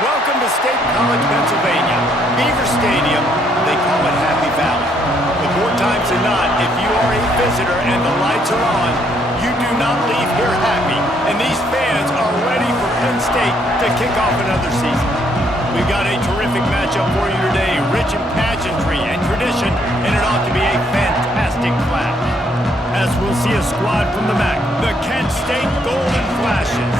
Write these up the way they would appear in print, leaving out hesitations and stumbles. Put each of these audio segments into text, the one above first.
Welcome to State College, Pennsylvania. Beaver Stadium, they call it Happy Valley. But more times than not, if you are a visitor and the lights are on, you do not leave here happy. And these fans are ready for Penn State to kick off another season. We've got a terrific matchup for you today, rich in pageantry and tradition, and it ought to be a fantastic clash. As we'll see a squad from the MAC, the Kent State Golden Flashes,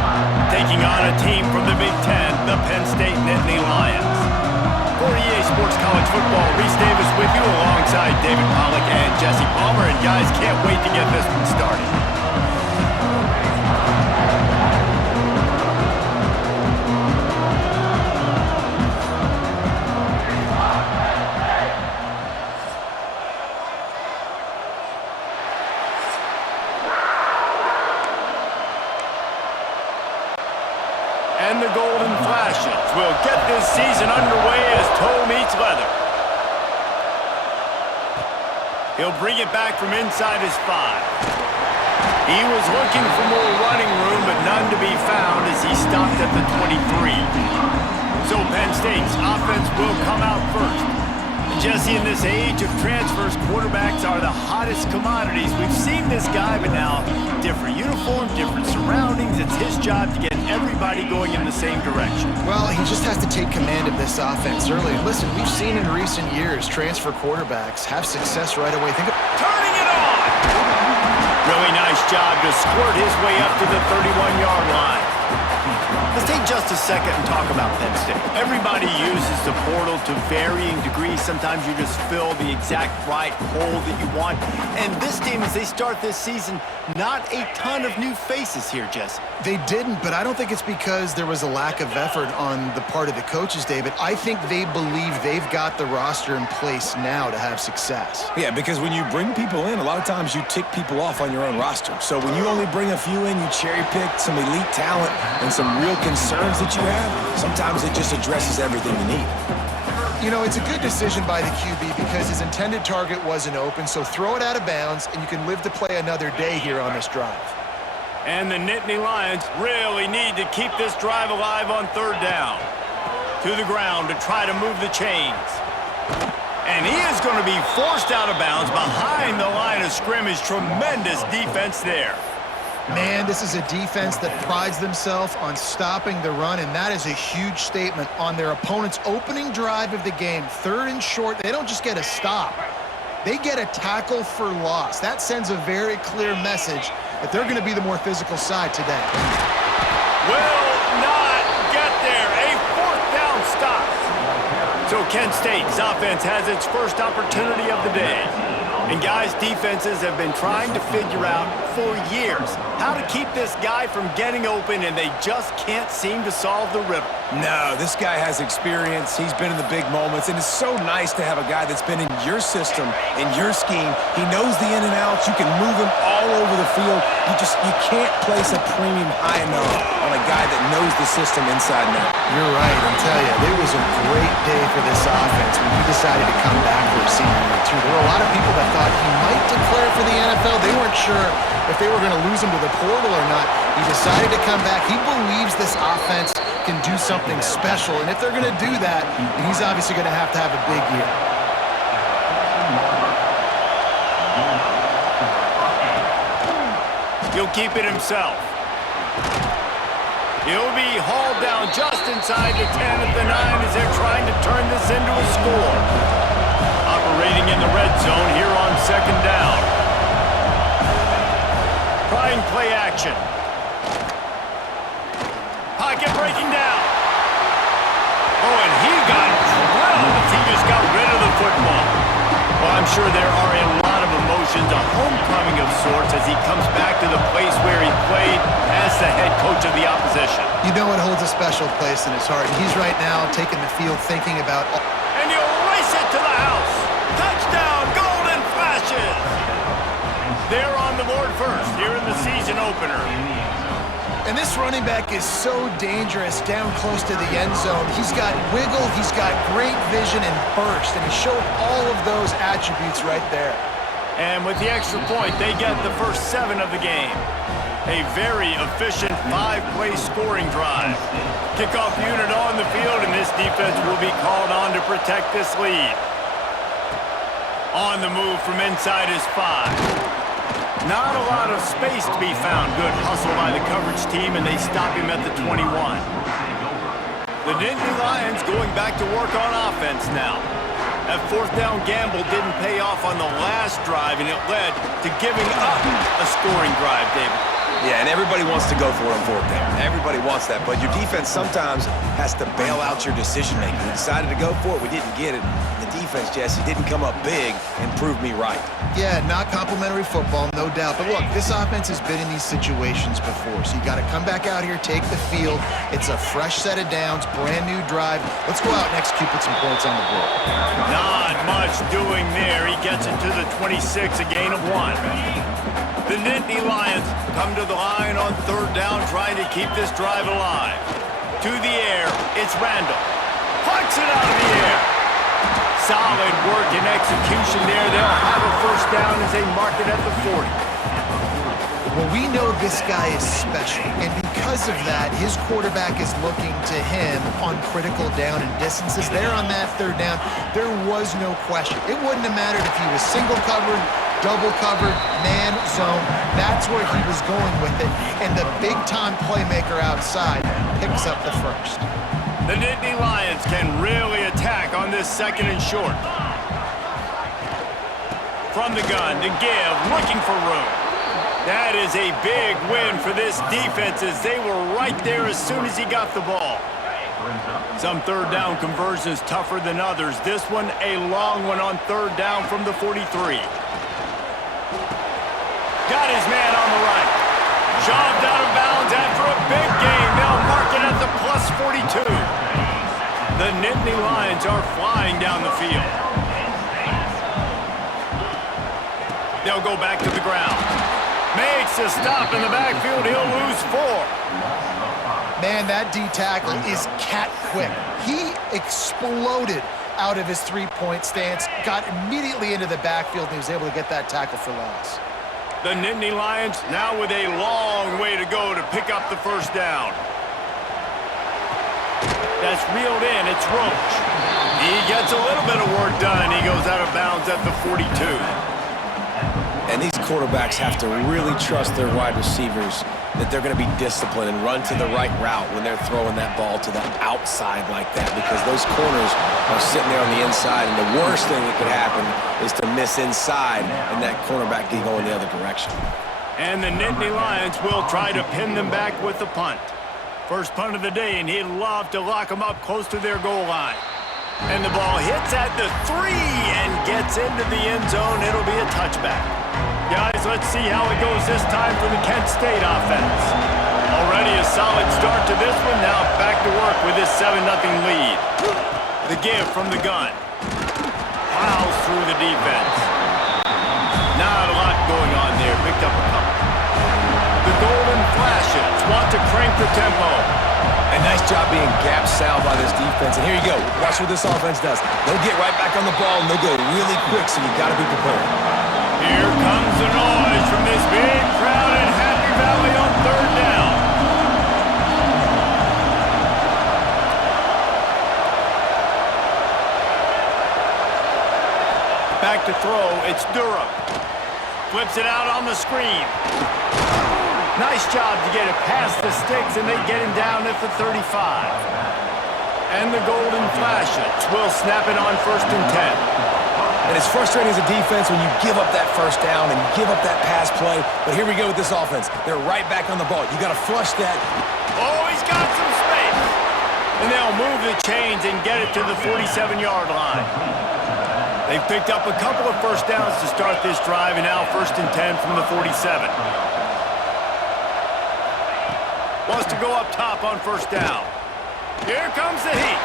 taking on a team from the Big Ten, the Penn State Nittany Lions. For EA Sports College Football, Reese Davis with you alongside David Pollack and Jesse Palmer, and guys, can't wait to get this one started. And the Golden Flashes will get this season underway as toe meets leather. He'll bring it back from inside his 5. He was looking for more running room, but none to be found as he stopped at the 23. So Penn State's offense will come out first. And Jesse, in this age of transfers, quarterbacks are the hottest commodities. We've seen this guy, but now different uniform, different surroundings. It's his job to get everybody going in the same direction. Well, he just has to take command of this offense early. Listen, we've seen in recent years transfer quarterbacks have success right away. Turning it on! Really nice job to squirt his way up to the 31-yard line. Let's take just a second and talk about Penn State. Everybody uses the portal to varying degrees. Sometimes you just fill the exact right hole that you want. And this team, as they start this season, not a ton of new faces here, Jesse. They didn't, but I don't think it's because there was a lack of effort on the part of the coaches, David. I think they believe they've got the roster in place now to have success. Yeah, because when you bring people in, a lot of times you tick people off on your own roster. So when you only bring a few in, you cherry pick some elite talent and some real concerns that you have, sometimes it just addresses everything you need. You know, it's a good decision by the QB because his intended target wasn't open, so throw it out of bounds, and you can live to play another day here on this drive. And the Nittany Lions really need to keep this drive alive on third down. To the ground to try to move the chains. And he is going to be forced out of bounds behind the line of scrimmage. Tremendous defense there. Man, this is a defense that prides themselves on stopping the run, and that is a huge statement on their opponent's opening drive of the game. Third and short, they don't just get a stop. They get a tackle for loss. That sends a very clear message that they're going to be the more physical side today. Will not get there. A fourth down stop. So Kent State's offense has its first opportunity of the day. And guys, defenses have been trying to figure out for years how to keep this guy from getting open, and they just can't seem to solve the riddle. No, this guy has experience. He's been in the big moments, and it's so nice to have a guy that's been in your system, in your scheme. He knows the in and outs. You can move him all over the field. You can't place a premium high enough on a guy that knows the system inside and out. You're right. I'll tell you, it was a great day for this offense when he decided to come back for a senior year, too. There were a lot of people that thought he might declare for the NFL. They weren't sure if they were going to lose him to the portal or not. He decided to come back. He believes this offense can do something special, and if they're going to do that, then he's obviously going to have a big year. He'll keep it himself. He'll be hauled down just inside the 10 at the 9 as they're trying to turn this into a score. Operating in the red zone here on second down. Trying play action. Pocket breaking down. Oh, and he got drilled as he just got rid of the football. Well, I'm sure there are a lot of emotions, a homecoming of sorts as he comes back to the place where he played as the head coach of the opposition. You know it holds a special place in his heart. He's right now taking the field thinking about... And he'll race it to the house. Touchdown, Golden Flashes. They're on the board first here in the season opener. And this running back is so dangerous down close to the end zone. He's got wiggle, he's got great vision and burst, and he showed all of those attributes right there. And with the extra point, they get the first 7 of the game. A very efficient 5-play scoring drive. Kickoff unit on the field, and this defense will be called on to protect this lead. On the move from inside his 5. Not a lot of space to be found. Good hustle by the coverage team, and they stop him at the 21. The Nittany Lions going back to work on offense now. That fourth down gamble didn't pay off on the last drive, and it led to giving up a scoring drive, David. Yeah, and everybody wants to go for it on fourth down. Everybody wants that, but your defense sometimes has to bail out your decision-making. We decided to go for it. We didn't get it. The defense, Jesse, didn't come up big and prove me right. Yeah, not complimentary football, no doubt. But look, this offense has been in these situations before, so you got to come back out here, take the field. It's a fresh set of downs, brand new drive. Let's go out and execute, put some points on the board. Not much doing there. He gets it to the 26, a gain of 1. The Nittany Lions come to the line on third down, trying to keep this drive alive. To the air, it's Randall. Plucks it out of the air. Solid work and execution there. They'll have a first down as they mark it at the 40. Well, we know this guy is special, and because of that, his quarterback is looking to him on critical down and distances. There on that third down, there was no question. It wouldn't have mattered if he was single covered, double covered, man zone. That's where he was going with it, and the big-time playmaker outside picks up the first. The Nittany Lions can really attack on this second and short. From the gun to give, looking for room. That is a big win for this defense, as they were right there as soon as he got the ball. Some third down conversions tougher than others. This one a long one on third down from the 43. Got his man on the right. Shoved out of bounds after a big gain. They'll mark it at the plus 42. The Nittany Lions are flying down the field. They'll go back to the ground. Makes a stop in the backfield. He'll lose 4. Man, that D tackle is cat quick. He exploded out of his three-point stance, got immediately into the backfield, and he was able to get that tackle for loss. The Nittany Lions now with a long way to go to pick up the first down. That's reeled in. It's Roach. He gets a little bit of work done. He goes out of bounds at the 42. And these quarterbacks have to really trust their wide receivers that they're going to be disciplined and run to the right route when they're throwing that ball to the outside like that, because those corners are sitting there on the inside, and the worst thing that could happen is to miss inside and that cornerback can go in the other direction. And the Nittany Lions will try to pin them back with the punt. First punt of the day, and he'd love to lock them up close to their goal line. And the ball hits at the 3 and gets into the end zone. It'll be a touchback. Guys, let's see how it goes this time for the Kent State offense. Already a solid start to this one. Now back to work with this 7-0 lead. The give from the gun. Plows through the defense. Not a lot going on there. Picked up a couple. The Golden Flashes want to crank the tempo. A nice job being gap sound by this defense. And here you go. Watch what this offense does. They'll get right back on the ball, and they'll go really quick, so you got to be prepared. Here comes the noise from this big crowd in Happy Valley on third down. Back to throw, it's Durham. Flips it out on the screen. Nice job to get it past the sticks, and they get him down at the 35. And the Golden Flashes will snap it on 1st and 10. And it's frustrating as a defense when you give up that first down and give up that pass play. But here we go with this offense. They're right back on the ball. You got to flush that. Oh, he's got some space. And they'll move the chains and get it to the 47-yard line. They've picked up a couple of first downs to start this drive, and now 1st and 10 from the 47. Wants to go up top on first down. Here comes the heat.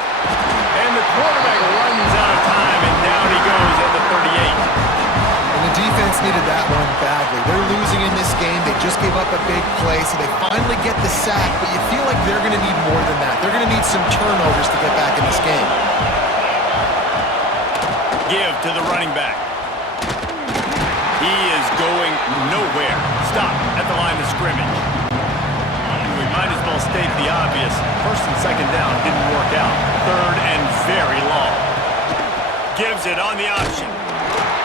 And the quarterback runs out of time, and down he goes at the 38. And the defense needed that one badly. They're losing in this game. They just gave up a big play, so they finally get the sack, but you feel like they're going to need more than that. They're going to need some turnovers to get back in this game. Give to the running back. He is going nowhere. stop at the line of scrimmage. And we might as well state the obvious. First and second down didn't work out. Third and very long. Gives it on the option.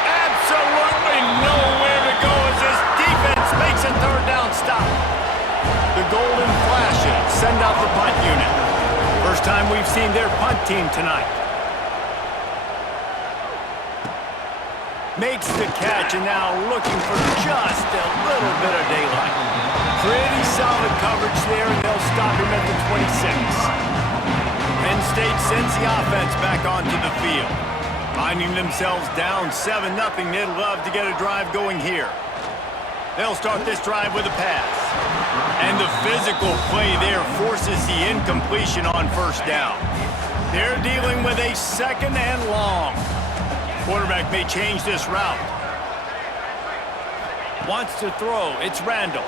Absolutely nowhere to go as this defense makes a third down stop. The Golden Flashes send out the punt unit. First time we've seen their punt team tonight. Makes the catch and now looking for just a little bit of daylight. Pretty solid coverage there, and they'll stop him at the 26. Penn State sends the offense back onto the field. Finding themselves down 7-0, they'd love to get a drive going here. They'll start this drive with a pass. And the physical play there forces the incompletion on first down. They're dealing with a second and long. Quarterback may change this route. Wants to throw. It's Randall.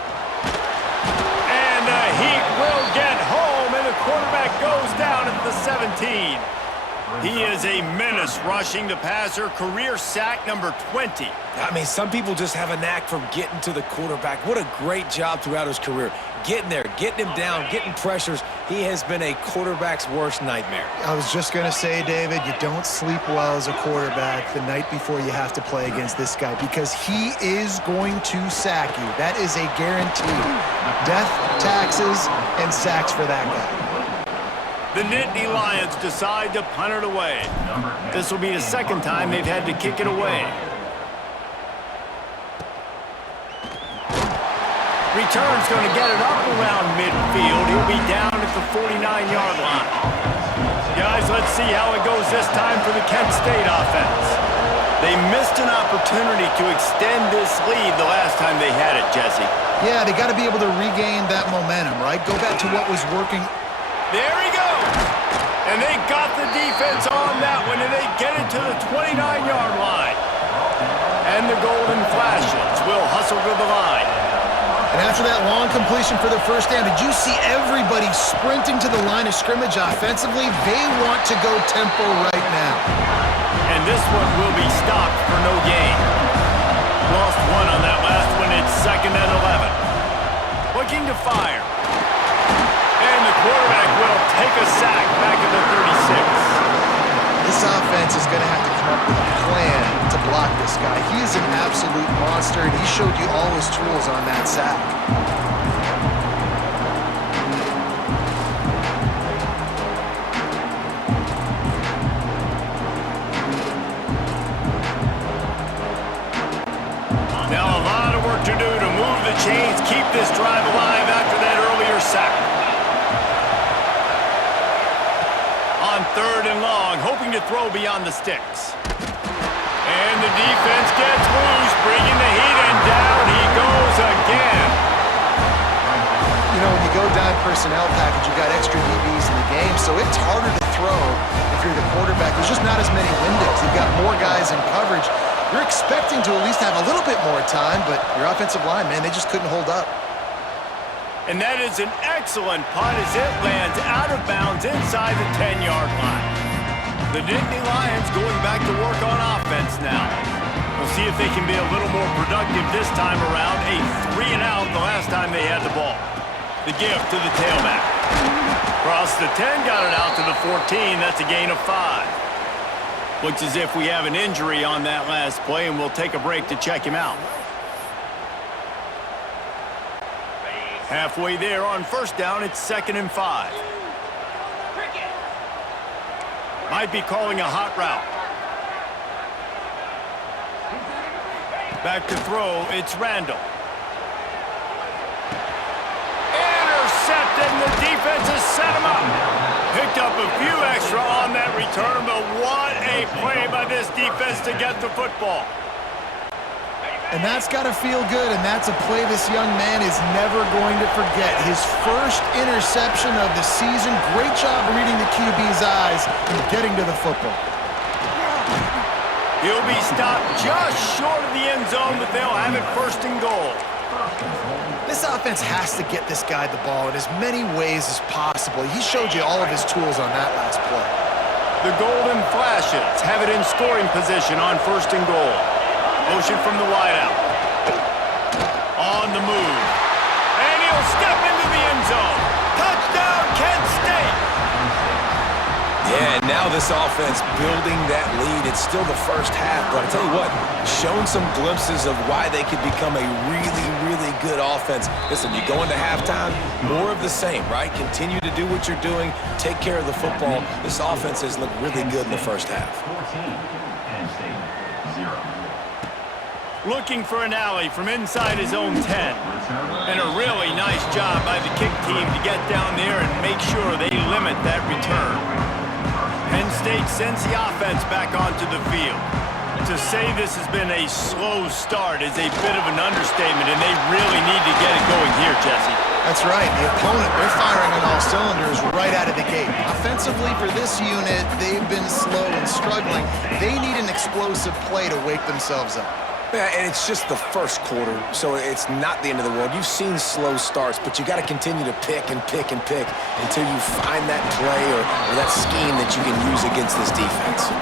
And he will get home, and the quarterback goes down at the 17. He is a menace rushing the passer. Career sack number 20. I mean, some people just have a knack for getting to the quarterback. What a great job throughout his career. Getting there, getting him down, getting pressures. He has been a quarterback's worst nightmare. I was just going to say, David, you don't sleep well as a quarterback the night before you have to play against this guy because he is going to sack you. That is a guarantee. Death, taxes, and sacks for that guy. The Nittany Lions decide to punt it away. This will be the second time they've had to kick it away. Return's going to get it up around midfield. He'll be down at the 49-yard line. Guys, let's see how it goes this time for the Kent State offense. They missed an opportunity to extend this lead the last time they had it, Jesse. Yeah, they got to be able to regain that momentum, right? Go back to what was working. There he goes. And they got the defense on that one, and they get it to the 29-yard line. And the Golden Flashes will hustle to the line. And after that long completion for the first down, did you see everybody sprinting to the line of scrimmage offensively? They want to go tempo right now. And this one will be stopped for no gain. Lost one on that last one. It's second and 11. Looking to fire. And the quarterback will take a sack back at the 36. This offense is going to have to come up with a plan to block this guy. He is an absolute monster, and he showed you all his tools on that sack. Now a lot of work to do to move the chains, keep this drive alive after that earlier sack. On third and long, hoping to throw beyond the sticks. And the defense gets loose, bringing the heat, and down he goes again. You know, when you go down personnel package, you got extra DBs in the game, so it's harder to throw if you're the quarterback. There's just not as many windows. You've got more guys in coverage. You're expecting to at least have a little bit more time, but your offensive line, man, they just couldn't hold up. And that is an excellent punt as it lands out of bounds inside the 10-yard line. The Nittany Lions going back to work on offense now. We'll see if they can be a little more productive this time around. A 3-and-out the last time they had the ball. The gift to the tailback. Cross the 10, got it out to the 14. That's a gain of 5. Looks as if we have an injury on that last play, and we'll take a break to check him out. Halfway there on first down, it's second and 5. Might be calling a hot route. Back to throw, it's Randall. Intercepted, and the defense has set him up. Picked up a few extra on that return, but what a play by this defense to get the football. And that's got to feel good, and that's a play this young man is never going to forget. His first interception of the season. Great job reading the QB's eyes and getting to the football. He'll be stopped just short of the end zone, but they'll have it first and goal. This offense has to get this guy the ball in as many ways as possible. He showed you all of his tools on that last play. The Golden Flashes have it in scoring position on first and goal. Motion from the wideout. On the move. And he'll step into the end zone. Touchdown, Kent State! Yeah, and now this offense building that lead. It's still the first half, but I tell you what, shown some glimpses of why they could become a really, really good offense. Listen, you go into halftime, more of the same, right? Continue to do what you're doing, take care of the football. This offense has looked really good in the first half. Looking for an alley from inside his own 10. And a really nice job by the kick team to get down there and make sure they limit that return. Penn State sends the offense back onto the field. To say this has been a slow start is a bit of an understatement, and they really need to get it going here, Jesse. That's right. The opponent, they're firing on all cylinders right out of the gate. Offensively, for this unit, they've been slow and struggling. They need an explosive play to wake themselves up. Yeah, and it's just the first quarter, so it's not the end of the world. You've seen slow starts, but you got to continue to pick and pick and pick until you find that play or that scheme that you can use against this defense.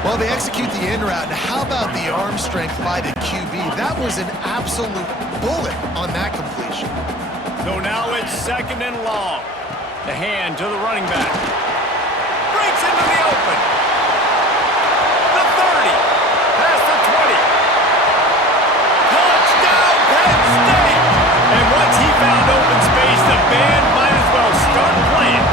Well, they execute the in route. Now, how about the arm strength by the QB? That was an absolute bullet on that completion. So now it's 2nd and long. The hand to the running back. Breaks into the open. The 30. Past the 20. Touchdown, Penn State! And once he found open space, the band might as well start playing.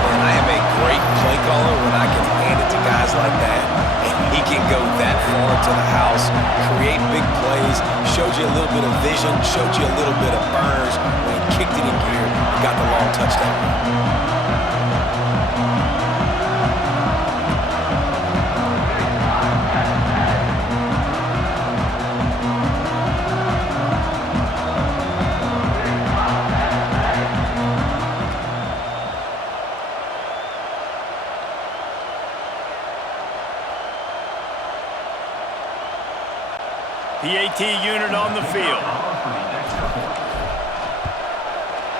And I am a great play caller when I can hand it to guys like that. And he can go that far to the house, create big plays, showed you a little bit of vision, showed you a little bit of burners. When he kicked it in gear, he got the long touchdown. PAT unit on the field.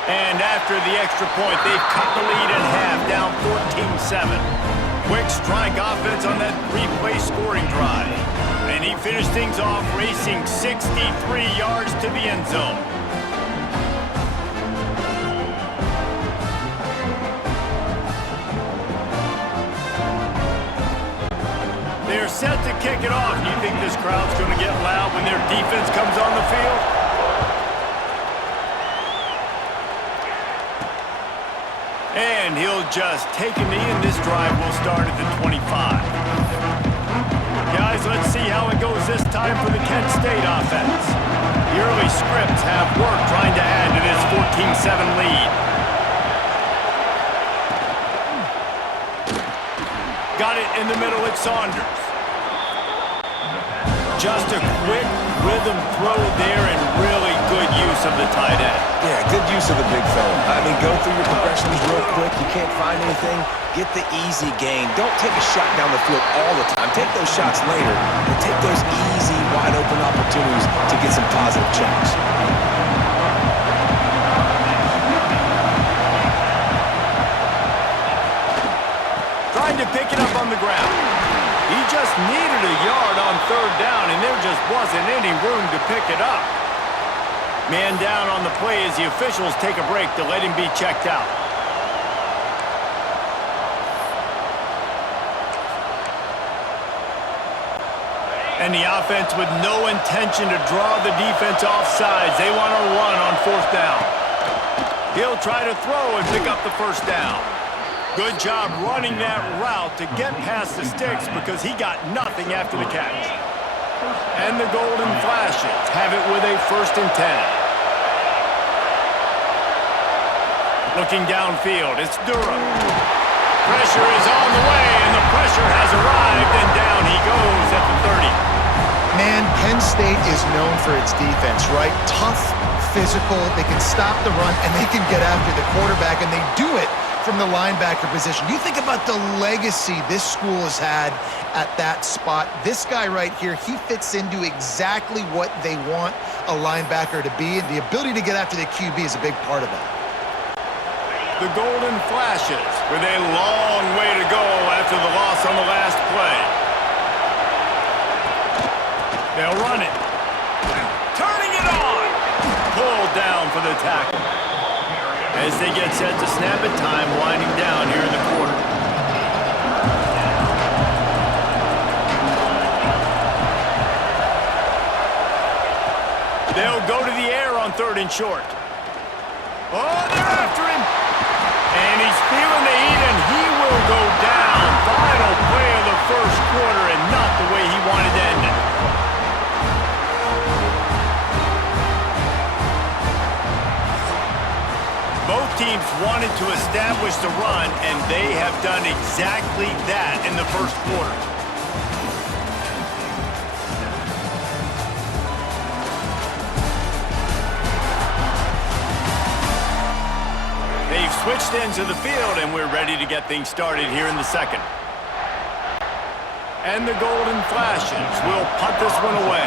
And after the extra point, they've cut the lead in half, down 14-7. Quick strike offense on that 3-play scoring drive. And he finished things off racing 63 yards to the end zone. They're set to kick it off. Do you think this crowd's going to get loud when their defense comes on the field? And he'll just take a knee, and this drive will start at the 25. Guys, let's see how it goes this time for the Kent State offense. The early scripts have worked trying to add to this 14-7 lead. Got it in the middle at Saunders. Just a quick rhythm throw there and really good use of the tight end. Yeah, good use of the big fella. I mean, go through your progressions real quick. You can't find anything, get the easy gain. Don't take a shot down the field all the time. Take those shots later, but take those easy, wide-open opportunities to get some positive checks. Trying to pick it up on the ground. He just needed a yard on 3rd down, and there just wasn't any room to pick it up. Man down on the play as the officials take a break to let him be checked out. And the offense with no intention to draw the defense off sides. They want to run on 4th down. He'll try to throw and pick up the 1st down. Good job running that route to get past the sticks because he got nothing after the catch. And the Golden Flashes have it with a 1st and 10. Looking downfield, it's Durham. Pressure is on the way, and the pressure has arrived, and down he goes at the 30. Man, Penn State is known for its defense, right? Tough, physical, they can stop the run, and they can get after the quarterback, and they do it from the linebacker position. You think about the legacy this school has had at that spot. This guy right here, he fits into exactly what they want a linebacker to be, and the ability to get after the QB is a big part of that. The Golden Flashes with a long way to go after the loss on the last play. They'll run it. brought down for the tackle. As they get set to snap it, time winding down here in the quarter. They'll go to the air on 3rd and short. Oh, they're after him. And he's feeling the heat, and he will go down. Final play of the first quarter, and not the way he wanted to end it. Both teams wanted to establish the run, and they have done exactly that in the first quarter. They've switched ends of the field, and we're ready to get things started here in the second. And the golden flashes will punt this one away.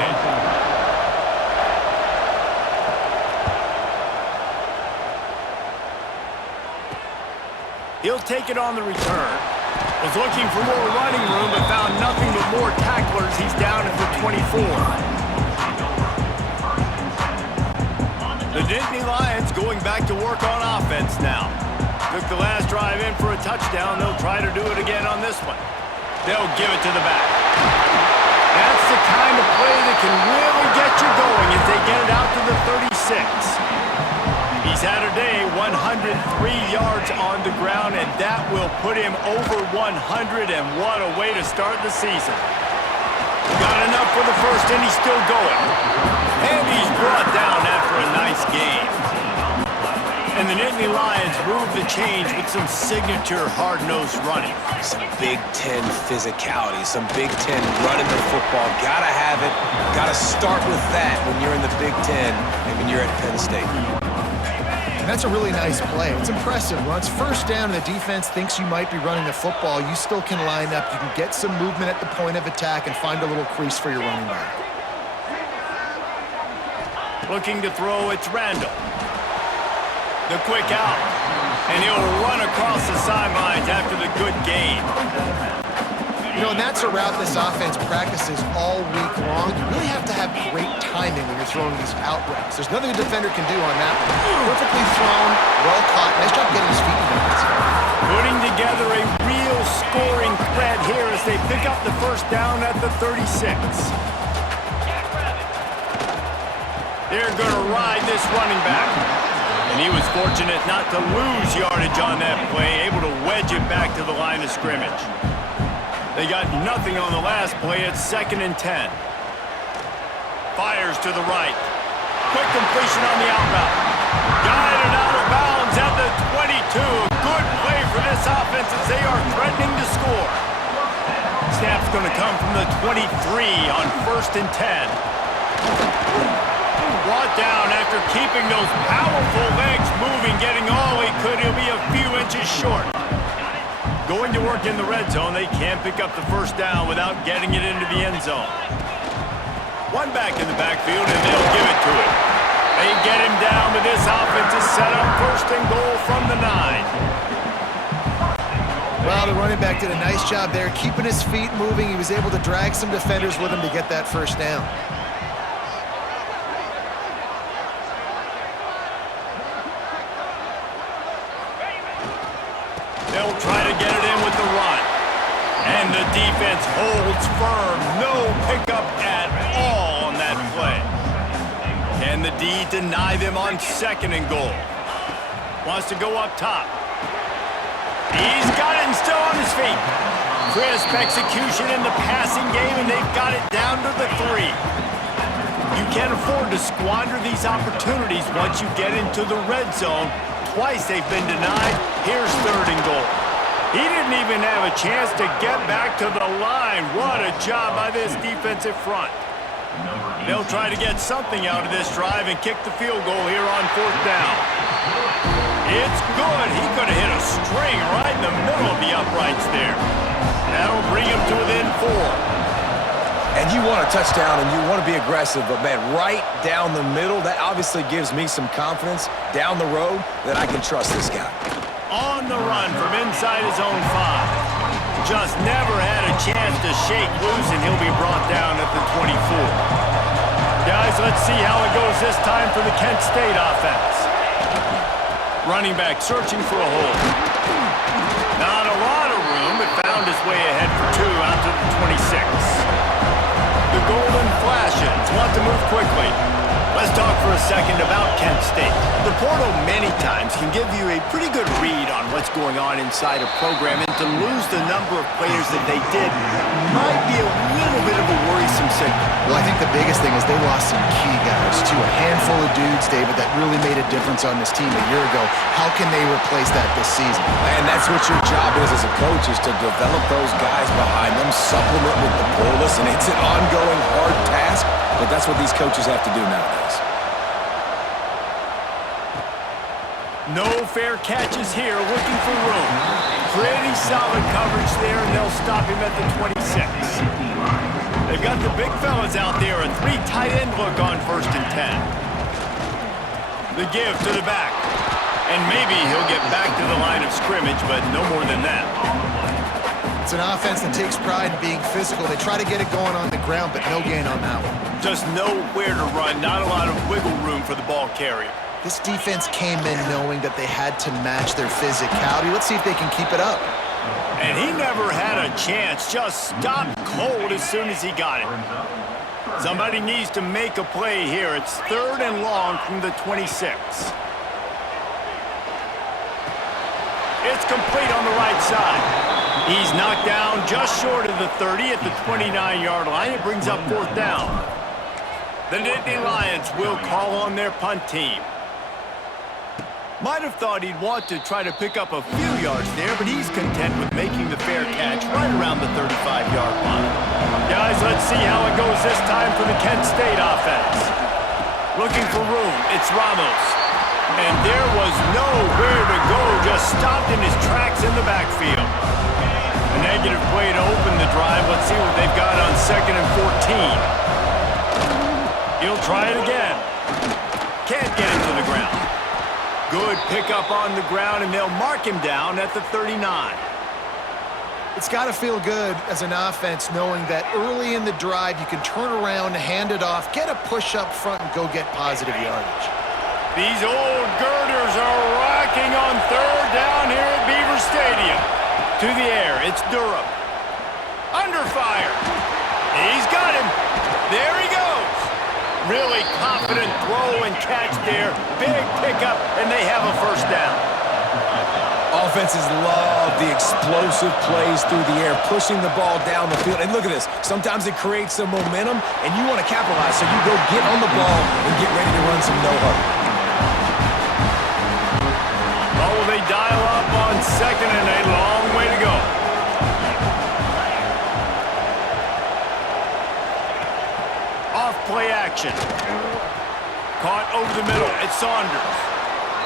He'll take it on the return. Was looking for more running room, but found nothing but more tacklers. He's down at the 24. The Nittany Lions going back to work on offense now. Took the last drive in for a touchdown. They'll try to do it again on this one. They'll give it to the back. That's the kind of play that can really get you going as they get it out to the 36. He's had a day, 103 yards on the ground, and that will put him over 100, and what a way to start the season. Got enough for the first, and he's still going. And he's brought down after a nice game. And the Nittany Lions move the change with some signature hard-nosed running. Some Big Ten physicality, some Big Ten running the football. Gotta have it. Gotta start with that when you're in the Big Ten and when you're at Penn State. And that's a really nice play. It's impressive. Once first down and the defense thinks you might be running the football, you still can line up. You can get some movement at the point of attack and find a little crease for your running back. Looking to throw, it's Randall. The quick out. And he'll run across the sidelines after the good gain. You know, and that's a route this offense practices all week long. You really have to have great timing when you're throwing these out routes. There's nothing a defender can do on that one. Perfectly thrown, well caught. Nice job getting his feet in bounds. Putting together a real scoring threat here as they pick up the first down at the 36. They're going to ride this running back. And he was fortunate not to lose yardage on that play, able to wedge it back to the line of scrimmage. They got nothing on the last play. It's 2nd and 10. Fires to the right. Quick completion on the out route. Guided out of bounds at the 22. Good play for this offense as they are threatening to score. Snap's going to come from the 23 on 1st and 10. Brought down after keeping those powerful legs moving, getting all he could. He'll be a few inches short. Going to work in the red zone, they can't pick up the first down without getting it into the end zone. One back in the backfield, and they'll give it to him. They get him down, but this offense is set up 1st and goal from the 9. Well, the running back did a nice job there, keeping his feet moving. He was able to drag some defenders with him to get that first down. They'll try to get it in with the run. And the defense holds firm. No pickup at all on that play. Can the D deny them on 2nd and goal? Wants to go up top. He's got it and still on his feet. Crisp execution in the passing game, and they've got it down to the 3. You can't afford to squander these opportunities once you get into the red zone. Twice they've been denied. Here's 3rd and goal. He didn't even have a chance to get back to the line. What a job by this defensive front. They'll try to get something out of this drive and kick the field goal here on 4th down. It's good. He could have hit a string right in the middle of the uprights there. That'll bring him to within 4. And you want a touchdown and you want to be aggressive, but man, right down the middle, that obviously gives me some confidence down the road that I can trust this guy. On the run from inside his own 5. Just never had a chance to shake loose, and he'll be brought down at the 24. Guys, let's see how it goes this time for the Kent State offense. Running back searching for a hole. Not a lot of room, but found his way ahead for 2 out to the 26. The Golden Flashes want to move quickly. Let's talk for a second about Kent State. The portal many times can give you a pretty good read on what's going on inside a program, and to lose the number of players that they did might be a little bit of a worrisome signal. Well, I think the biggest thing is they lost some key guys, too. A handful of dudes, David, that really made a difference on this team a year ago. How can they replace that this season? And that's what your job is as a coach, is to develop those guys behind them, supplement with the portal. And it's an ongoing hard task, but that's what these coaches have to do nowadays. No fair catches here, looking for room. Pretty solid coverage there, and they'll stop him at the 26. They've got the big fellas out there, a 3 tight end look on 1st and 10. The give to the back. And maybe he'll get back to the line of scrimmage, but no more than that. It's an offense that takes pride in being physical. They try to get it going on the ground, but no gain on that one. Just nowhere to run, not a lot of wiggle room for the ball carrier. This defense came in knowing that they had to match their physicality. Let's see if they can keep it up. And he never had a chance, just stopped cold as soon as he got it. Somebody needs to make a play here. It's 3rd and long from the 26. It's complete on the right side. He's knocked down just short of the 30 at the 29-yard line. It brings up 4th down. The Nittany Lions will call on their punt team. Might have thought he'd want to try to pick up a few yards there, but he's content with making the fair catch right around the 35-yard line. Guys, let's see how it goes this time for the Kent State offense. Looking for room, it's Ramos. And there was nowhere to go, just stopped in his tracks in the backfield. A negative play to open the drive. Let's see what they've got on 2nd and 14. He'll try it again. Can't get him to the ground. Good pickup on the ground, and they'll mark him down at the 39. It's got to feel good as an offense knowing that early in the drive you can turn around, hand it off, get a push up front, and go get positive yardage. These old girders are rocking on 3rd down here at Beaver Stadium. To the air, it's Durham. Under fire. He's got him. There he goes. Really confident throw and catch there. Big pickup, and they have a 1st down. Offenses love the explosive plays through the air, pushing the ball down the field. And look at this. Sometimes it creates some momentum, and you want to capitalize, so you go get on the ball and get ready to run some no-huddle. Oh, they dial up on 2nd and a long way to go. Off-play action. Caught over the middle. It's Saunders.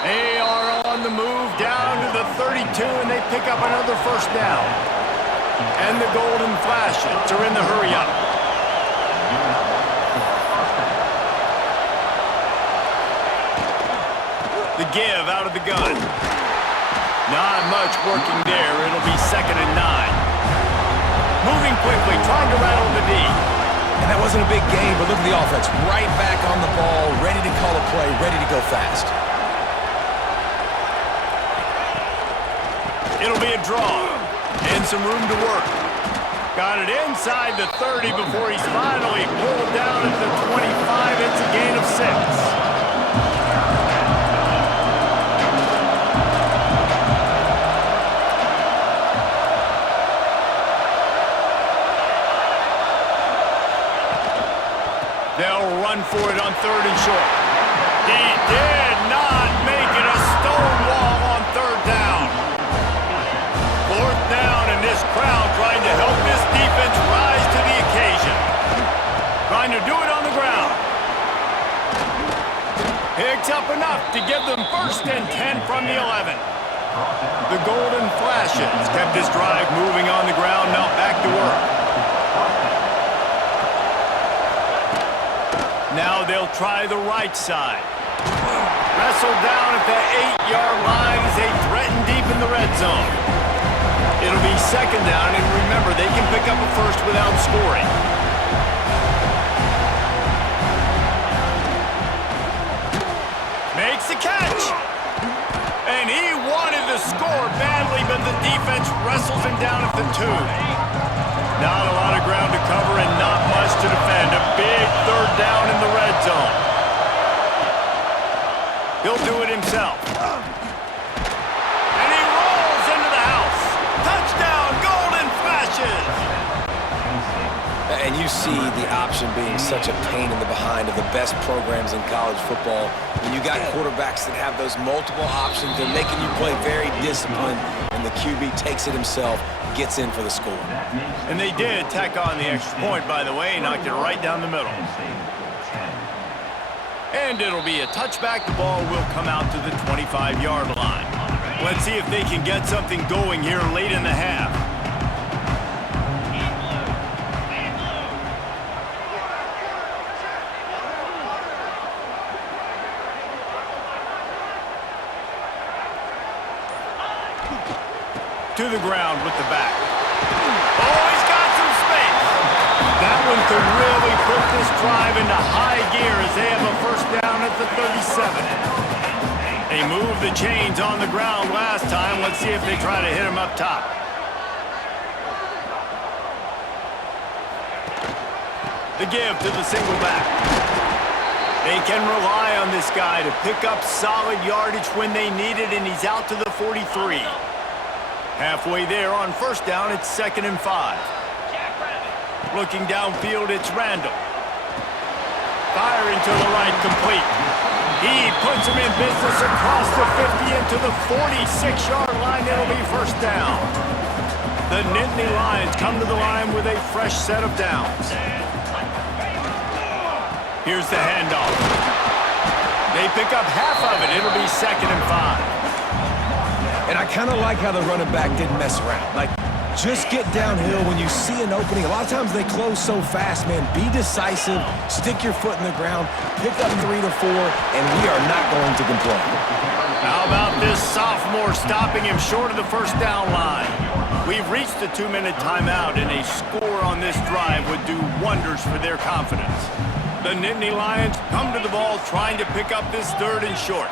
They are on the move down to the 32, and they pick up another 1st down. And the Golden Flashes are in the hurry-up. The give out of the gun. Not much working there. It'll be 2nd and 9. Moving quickly, trying to rattle the D. And that wasn't a big gain, but look at the offense. Right back on the ball, ready to call a play, ready to go fast. It'll be a draw. And some room to work. Got it inside the 30 before he's finally pulled down at the 25. It's a gain of 6. They'll run for it on 3rd and short. He did not make it a stone wall on 3rd down. 4th down, and this crowd trying to help this defense rise to the occasion. Trying to do it on the ground. Picks up enough to give them 1st and 10 from the 11. The Golden Flashes kept this drive moving on the ground, now back to work. Now they'll try the right side. Wrestled down at the 8-yard line as they threaten deep in the red zone. It'll be 2nd down, and remember, they can pick up a 1st without scoring. makes the catch. And he wanted to score badly, but the defense wrestles him down at the 2. Not a lot of ground to cover and not much to defend. A big third down in the red zone. He'll do it himself. And he rolls into the house. Touchdown, Golden Flashes. And you see the option being such a pain in the behind of the best programs in college football. When you got quarterbacks that have those multiple options, they're making you play very disciplined, and the QB takes it himself, gets in for the score. And they did tack on the extra point, by the way, knocked it right down the middle. And it'll be a touchback. The ball will come out to the 25-yard line. Let's see if they can get something going here late in the half. To the ground with the back. Oh, he's got some space. That one could really put this drive into high gear as they have a first down at the 37. They moved the chains on the ground last time. Let's see if they try to hit him up top. The give to the single back. They can rely on this guy to pick up solid yardage when they need it, and he's out to the 43. Halfway there on first down, it's 2nd and 5. Looking downfield, it's Randall. Firing to the right, complete. He puts him in business across the 50 into the 46-yard line. It'll be first down. The Nittany Lions come to the line with a fresh set of downs. Here's the handoff. They pick up half of it. It'll be 2nd and 5. And I kind of like how the running back didn't mess around. Like, just get downhill when you see an opening. A lot of times they close so fast, man. Be decisive, stick your foot in the ground, pick up 3 to 4, and we are not going to complain. How about this sophomore stopping him short of the first down line? We've reached the 2-minute timeout, and a score on this drive would do wonders for their confidence. The Nittany Lions come to the ball trying to pick up this 3rd and short.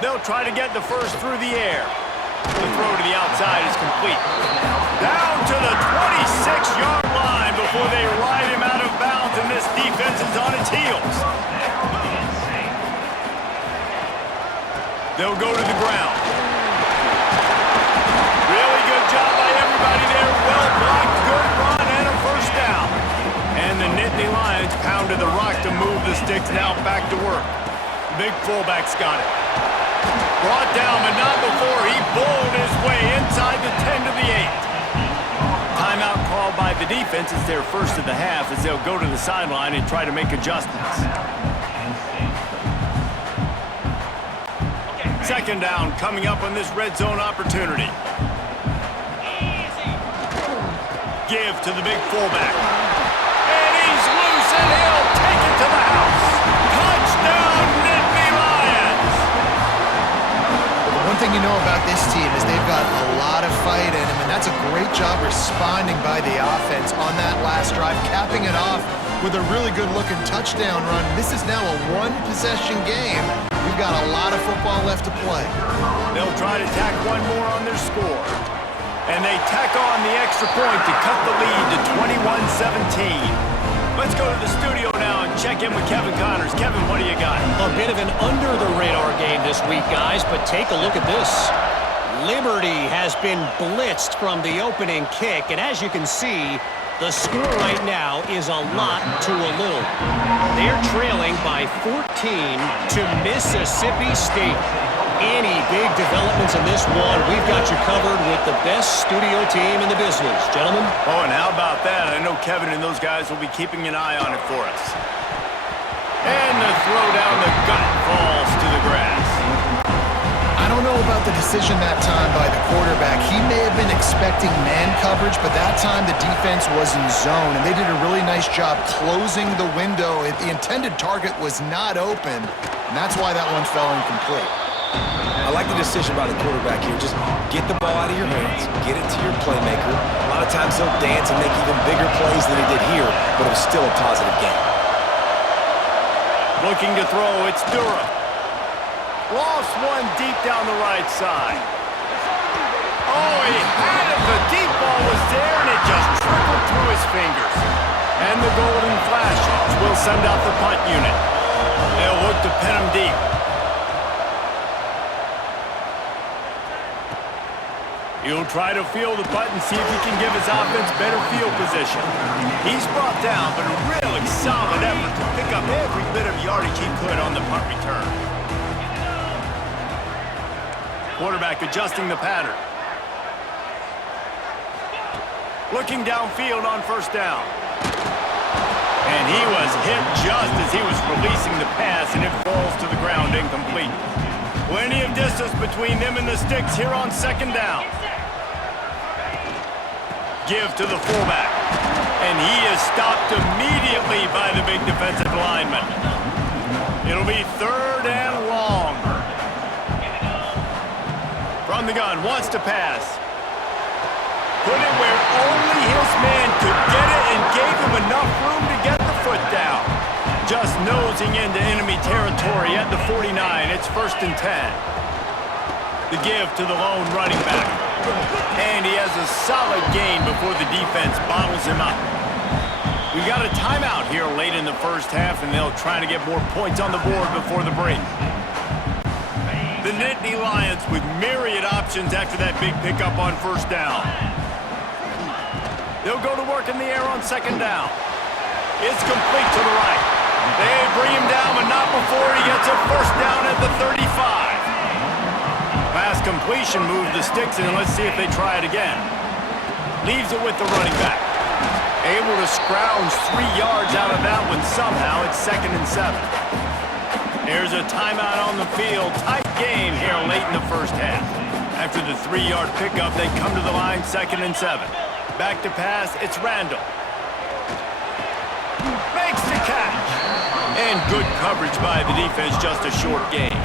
They'll try to get the first through the air. The throw to the outside is complete. Down to the 26-yard line before they ride him out of bounds, and this defense is on its heels. They'll go to the ground. Really good job by everybody there. Well blocked, good run, and a first down. And the Nittany Lions pounded the rock to move the sticks. Now back to work. The big fullback's got it. Brought down, but not before he bowled his way inside the 10 to the 8. Timeout called by the defense. It's their first of the half as they'll go to the sideline and try to make adjustments. 2nd down coming up on this red zone opportunity. Give to the big fullback. And he's loose, and he'll take it to the house. Touchdown, Nittany Lions! One thing you know about this team is they've got a lot of fight in them, and that's a great job responding by the offense on that last drive, capping it off with a really good-looking touchdown run. This is now a one-possession game. We've got a lot of football left to play. They'll try to tack one more on their score. And they tack on the extra point to cut the lead to 21-17. Let's go to the studio now and check in with Kevin Connors. Kevin, what do you got? A bit of an under-the-radar game this week, guys, but take a look at this. Liberty has been blitzed from the opening kick, and as you can see, the score right now is a lot to a little. They're trailing by 14 to Mississippi State. Any big developments in this one, we've got you covered with the best studio team in the business. Gentlemen? Oh, and how about that? I know Kevin and those guys will be keeping an eye on it for us. And the throw down the gut falls to the grass. I don't know about the decision that time by the quarterback. He may have been expecting man coverage, but that time the defense was in zone, and they did a really nice job closing the window. The intended target was not open, and that's why that one fell incomplete. I like the decision by the quarterback here. Just get the ball out of your hands, get it to your playmaker. A lot of times he'll dance and make even bigger plays than he did here, but it was still a positive game. Looking to throw, it's Durham. Lost one deep down the right side. Oh, he had it. The deep ball was there, and it just trickled through his fingers. And the Golden Flashes will send out the punt unit. They'll look to pin him deep. He'll try to field the punt and see if he can give his offense better field position. He's brought down, but a really solid effort to pick up every bit of yardage he could on the punt return. Quarterback adjusting the pattern. Looking downfield on first down. And he was hit just as he was releasing the pass, and it falls to the ground incomplete. Plenty of distance between them and the sticks here on second down. Give to the fullback. And he is stopped immediately by the big defensive lineman. It'll be third and long. From the gun, wants to pass. Put it where only his man could get it and gave him enough room to get the foot down. Just nosing into enemy territory at the 49. It's first and 10. The give to the lone running back. And he has a solid gain before the defense bottles him up. We got a timeout here late in the first half, and they'll try to get more points on the board before the break. The Nittany Lions with myriad options after that big pickup on first down. They'll go to work in the air on second down. It's complete to the right. They bring him down, but not before he gets a first down at the 35. Pass completion moved the sticks, and let's see if they try it again. Leaves it with the running back. Able to scrounge 3 yards out of that one somehow. It's second and 7. There's a timeout on the field. Tight game here late in the first half. After the 3-yard pickup, they come to the line, second and 7. Back to pass, it's Randall. Makes the catch. And good coverage by the defense, just a short gain.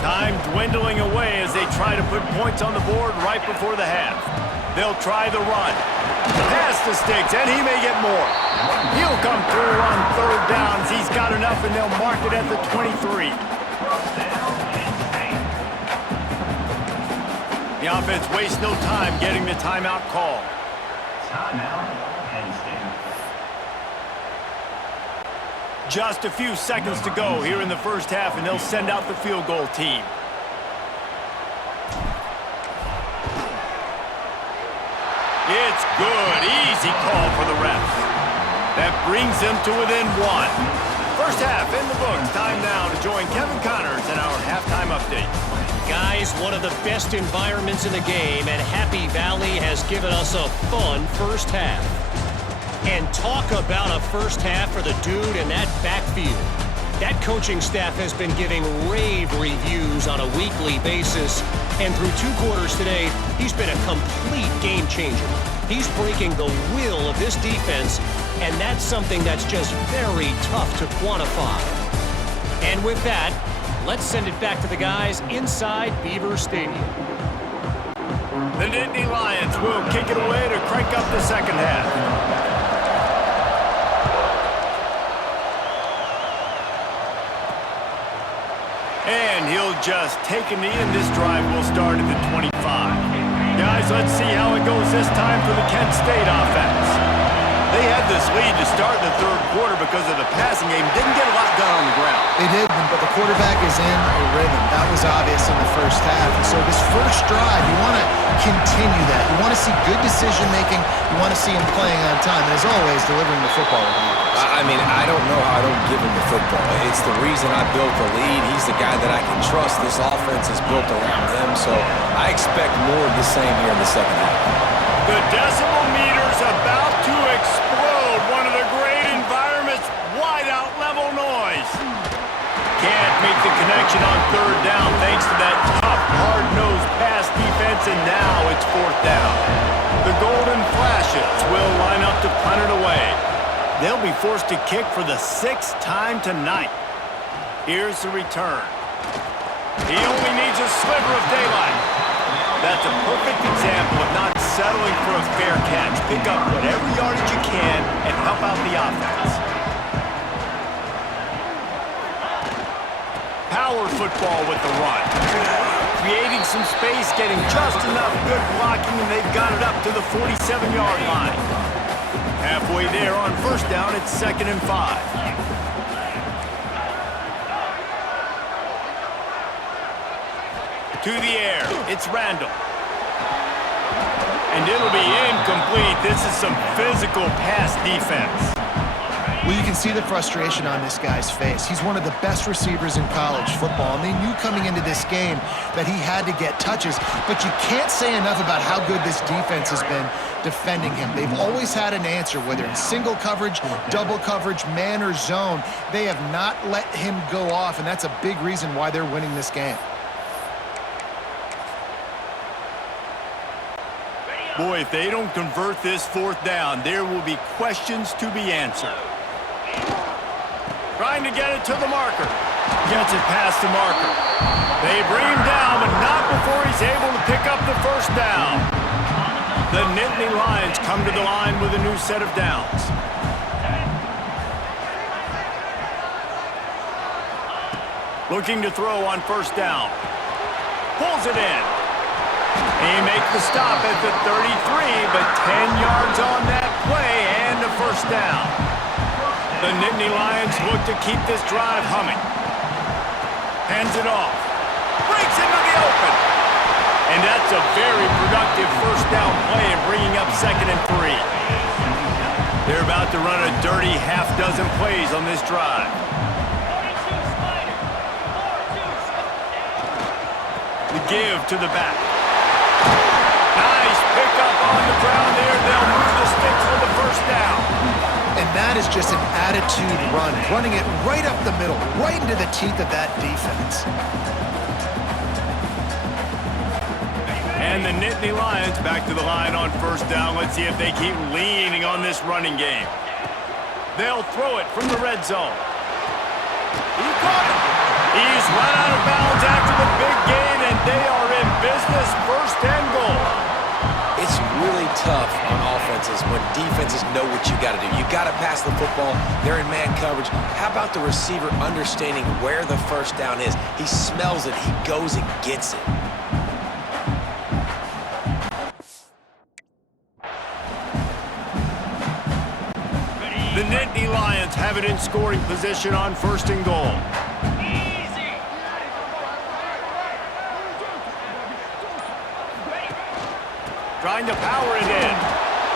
Time dwindling away as they try to put points on the board right before the half. They'll try the run. Pass the sticks, and he may get more. He'll come through on third downs. He's got enough, and they'll mark it at the 23. The offense wastes no time getting the timeout called. Timeout, Penn State. Just a few seconds to go here in the first half, and they'll send out the field goal team. It's good. Easy call for the refs. That brings them to within 1. First half in the books. Time now to join Kevin Connors in our halftime update. Guys, one of the best environments in the game, and Happy Valley has given us a fun first half. And talk about a first half for the dude in that backfield. That coaching staff has been giving rave reviews on a weekly basis, and through 2 quarters today, he's been a complete game changer. He's breaking the will of this defense, and that's something that's just very tough to quantify. And with that, let's send it back to the guys inside Beaver Stadium. The Nittany Lions will kick it away to crank up the second half. And he'll just take a knee, and this drive will start at the 25. Guys, let's see how it goes this time for the Kent State offense. They had this lead to start the third quarter because of the passing game. Didn't get a lot done on the ground. They did, but the quarterback is in a rhythm. That was obvious in the first half. And so this first drive, you want to continue that. You want to see good decision-making. You want to see him playing on time. And as always, delivering the football. I mean, I don't know how I don't give him the football. It's the reason I built the lead. He's the guy that I can trust. This offense is built around him, so I expect more of the same here in the second half. The decimal meter's about to explode. One of the great environments, wide-out level noise. Can't make the connection on third down thanks to that tough, hard-nosed pass defense, and now it's fourth down. The Golden Flashes will line up to punt it away. They'll be forced to kick for the 6th time tonight. Here's the return. He only needs a sliver of daylight. That's a perfect example of not settling for a fair catch. Pick up whatever yardage you can and help out the offense. power football with the run. Creating some space, getting just enough good blocking, and they've got it up to the 47-yard line. Halfway there on first down, it's 2nd and 5. To the air, it's Randall. And it'll be incomplete. This is some physical pass defense. Well, you can see the frustration on this guy's face. He's one of the best receivers in college football, and they knew coming into this game that he had to get touches, but you can't say enough about how good this defense has been defending him. They've always had an answer, whether in single coverage, double coverage, man or zone. They have not let him go off, and that's a big reason why they're winning this game. Boy, if they don't convert this 4th down, there will be questions to be answered. Trying to get it to the marker. Gets it past the marker. They bring him down, but not before he's able to pick up the 1st down. The Nittany Lions come to the line with a new set of downs. Looking to throw on 1st down. Pulls it in. He makes the stop at the 33, but 10 yards on that play and a 1st down. The Nittany Lions look to keep this drive humming. Hands it off. Breaks into the open. And that's a very productive 1st down play and bringing up 2nd and 3. They're about to run a dirty half-dozen plays on this drive. The give to the back. Nice pickup on the ground there. They'll move the sticks for the 1st down. And that is just an attitude run, running it right up the middle, right into the teeth of that defense. And the Nittany Lions back to the line on 1st down. Let's see if they keep leaning on this running game. They'll throw it from the red zone. He caught it. He's run out of bounds after the big gain, and they are in business, 1st and goal. It's really tough on offenses when defenses know what you got to do. You got to pass the football. They're in man coverage. How about the receiver understanding where the 1st down is? He smells it. He goes and gets it. The Nittany Lions have it in scoring position on 1st and goal. Trying to power it in.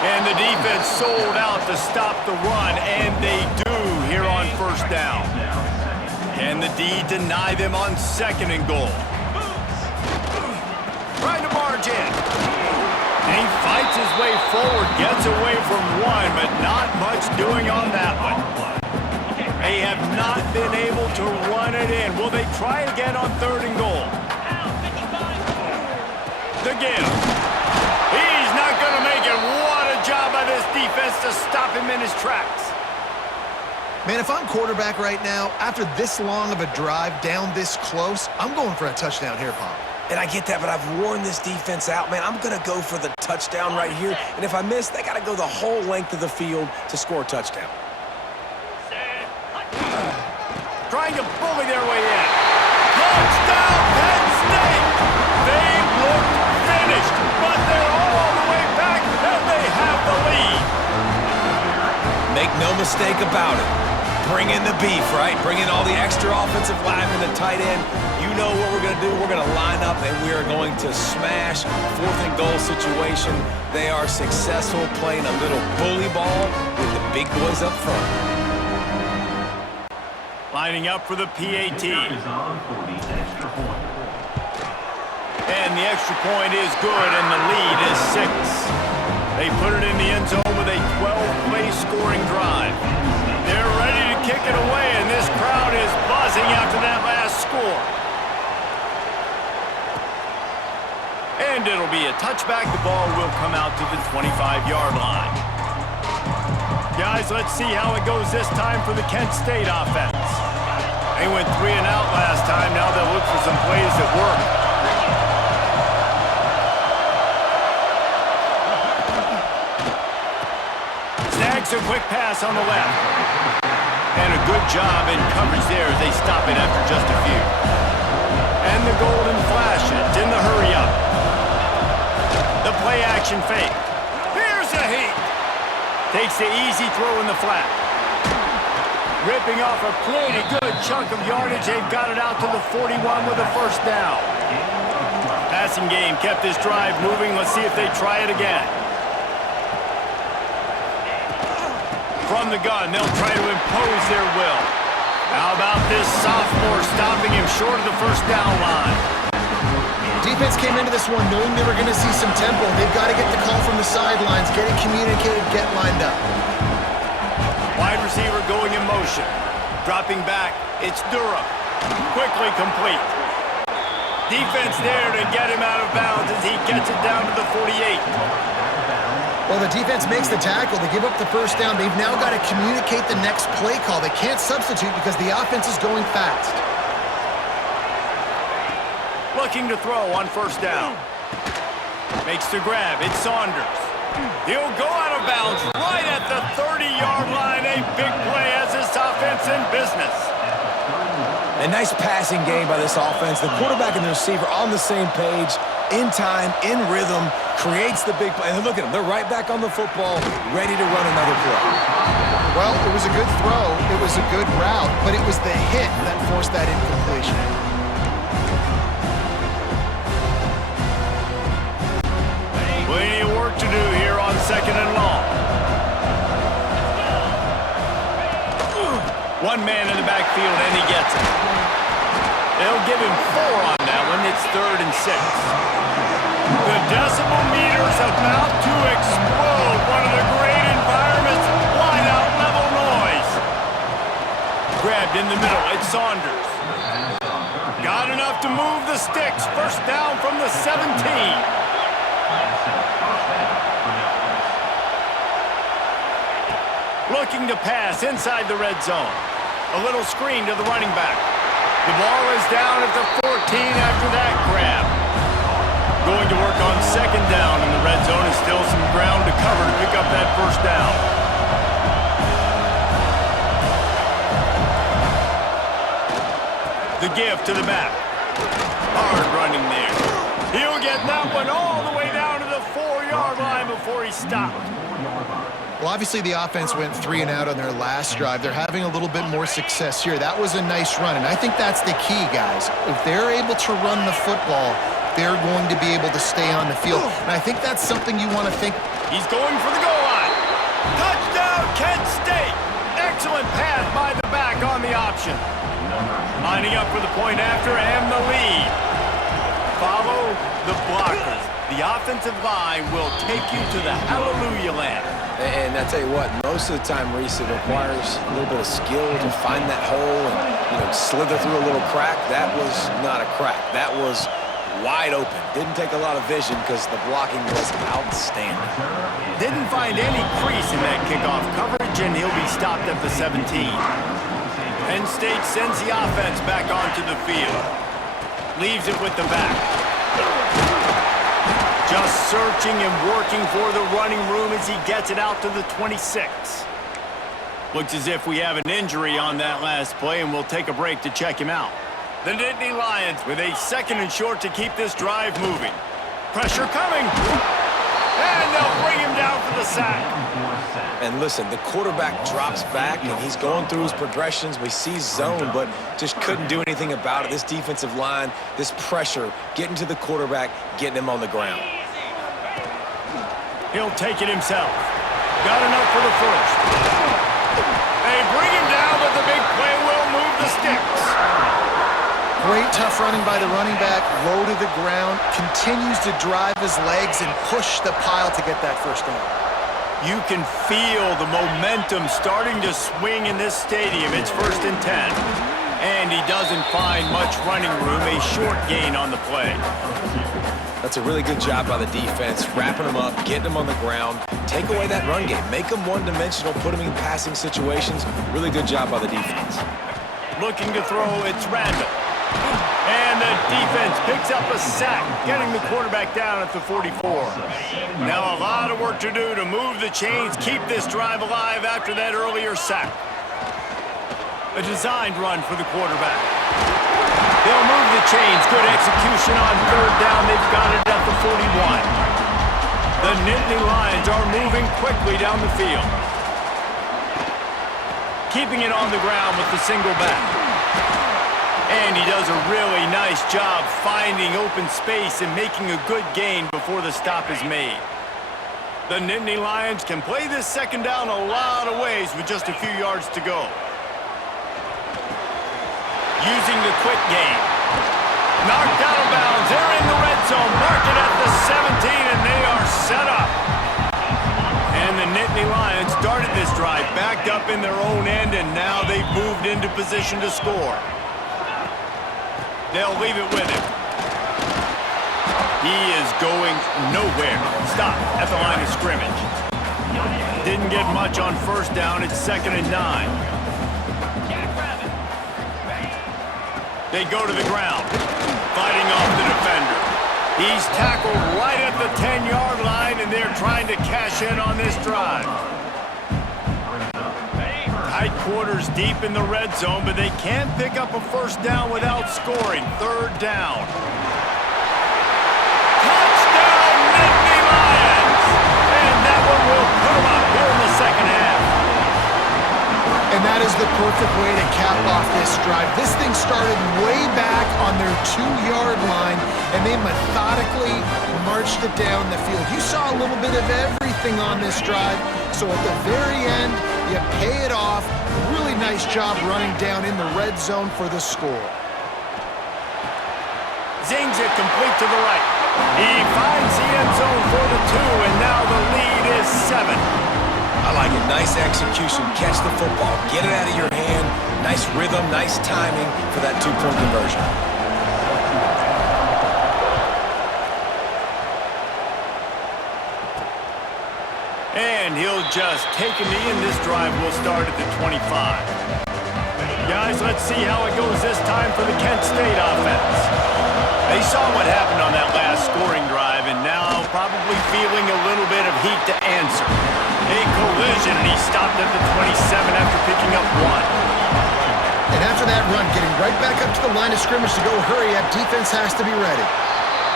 And the defense sold out to stop the run, and they do here on 1st down. Can the D deny them on 2nd and goal? Trying to barge in. And he fights his way forward, gets away from one, but not much doing on that one. They have not been able to run it in. Will they try again on 3rd and goal? The give. He's not going to make it. What a job by this defense to stop him in his tracks. Man, if I'm quarterback right now, after this long of a drive down this close, I'm going for a touchdown here, Pop. And I get that, but I've worn this defense out, man. I'm going to go for the touchdown right here. And if I miss, they got to go the whole length of the field to score a touchdown. Trying to bully their way in. Touchdown, Penn State! They look finished, but they're all the way back, and they have the lead. Make no mistake about it. Bring in the beef, right? Bring in all the extra offensive linemen, the tight end. You know what we're going to do. We're going to line up, and we are going to smash 4th and goal situation. They are successful playing a little bully ball with the big boys up front. Lining up for the PAT. And the extra point is good, and the lead is 6. They put it in the end zone with a 12-play scoring drive. They're ready to kick it away, and this crowd is buzzing after that last score. And it'll be a touchback. The ball will come out to the 25-yard line. Guys, let's see how it goes this time for the Kent State offense. They went 3 and out last time. Now they'll look for some plays that work. Snags a quick pass on the left. And a good job in coverage there as they stop it after just a few. And the golden flashes in the hurry-up. The play-action fake. Here's a heat. Takes the easy throw in the flat. Ripping off a pretty good chunk of yardage. They've got it out to the 41 with a first down. Passing game kept this drive moving. Let's see if they try it again. From the gun, they'll try to impose their will. How about this sophomore stopping him short of the first down line? Defense came into this one knowing they were going to see some tempo. They've got to get the call from the sidelines, get it communicated, get lined up. Wide receiver going in motion. Dropping back, it's Durham. Quickly complete. Defense there to get him out of bounds as he gets it down to the 48. Well, the defense makes the tackle. They give up the first down. They've now got to communicate the next play call. They can't substitute because the offense is going fast. Looking to throw on first down. Makes the grab. It's Saunders. He'll go out of bounds right at the 30-yard line. A big play as this offense in business. A nice passing game by this offense. The quarterback and the receiver on the same page, in time, in rhythm, creates the big play. And look at them. They're right back on the football, ready to run another play. Well, it was a good throw. It was a good route, but it was the hit that forced that incompletion. Plenty of work to do here on second and long. One man in the backfield, and he gets it. They'll give him 4 on that one. It's 3rd and 6. The decibel meter's about to explode. One of the great environments. Wide out level noise. Grabbed in the middle. It's Saunders. Got enough to move the sticks. First down from the 17. Looking to pass inside the red zone. A little screen to the running back. The ball is down at the 14 after that grab. Going to work on second down, and the red zone is still some ground to cover to pick up that first down. The give to the back. Hard running there. He'll get that one all the way down to the 4-yard line before he stopped. Well, obviously the offense went 3 and out on their last drive. They're having a little bit more success here. That was a nice run, and I think that's the key, guys. If they're able to run the football, they're going to be able to stay on the field. And I think that's something you want to think. He's going for the goal line. Touchdown, Kent State. Excellent pass by the back on the option. Lining up for the point after and the lead. Follow the blockers. The offensive line will take you to the hallelujah land. And I tell you what, most of the time, Reese, it requires a little bit of skill to find that hole and, slither through a little crack. That was not a crack. That was wide open. Didn't take a lot of vision because the blocking was outstanding. Didn't find any crease in that kickoff coverage, and he'll be stopped at the 17. Penn State sends the offense back onto the field. Leaves it with the back. Just searching and working for the running room as he gets it out to the 26. Looks as if we have an injury on that last play, and we'll take a break to check him out. The Nittany Lions with a 2nd and short to keep this drive moving. Pressure coming. And they'll bring him down for the sack. And listen, the quarterback drops back, and he's going through his progressions. We see zone, but just couldn't do anything about it. This defensive line, this pressure, getting to the quarterback, getting him on the ground. He'll take it himself. Got enough for the first. They bring him down, but the big play will move the sticks. Great tough running by the running back, low to the ground, continues to drive his legs and push the pile to get that first down. You can feel the momentum starting to swing in this stadium. It's 1st and 10. And he doesn't find much running room, a short gain on the play. That's a really good job by the defense, wrapping them up, getting them on the ground, take away that run game, make them one-dimensional, put them in passing situations. Really good job by the defense. Looking to throw, it's Randall. And the defense picks up a sack, getting the quarterback down at the 44. Now a lot of work to do to move the chains, keep this drive alive after that earlier sack. A designed run for the quarterback. They'll move the chains. Good execution on third down. They've got it at the 41. The Nittany Lions are moving quickly down the field. Keeping it on the ground with the single back. And he does a really nice job finding open space and making a good gain before the stop is made. The Nittany Lions can play this second down a lot of ways with just a few yards to go. Using the quick game. Knocked out of bounds. They're in the red zone. Mark it at the 17, and they are set up. And the Nittany Lions started this drive, backed up in their own end, and now they've moved into position to score. They'll leave it with him. He is going nowhere. Stop at the line of scrimmage. Didn't get much on first down. It's 2nd and 9. They go to the ground, fighting off the defender. He's tackled right at the 10-yard line, and they're trying to cash in on this drive. Tight quarters deep in the red zone, but they can't pick up a first down without scoring. 3rd down. Touchdown, Nittany Lions! And that one will put them up here in the second half. And that is the perfect way to cap off this drive. This thing started way back on their 2-yard line, and they methodically marched it down the field. You saw a little bit of everything on this drive, so at the very end, you pay it off. Really nice job running down in the red zone for the score. Zings it complete to the right. He finds the end zone for the 2, and now the lead is 7. I like it. Nice execution. Catch the football. Get it out of your hand. Nice rhythm, nice timing for that 2-point conversion. And he'll just take a knee, and this drive will start at the 25. Guys, let's see how it goes this time for the Kent State offense. They saw what happened on that last scoring drive, and now probably feeling a little bit of heat to answer. A collision, and he stopped at the 27 after picking up 1. And after that run, getting right back up to the line of scrimmage to go hurry up, defense has to be ready.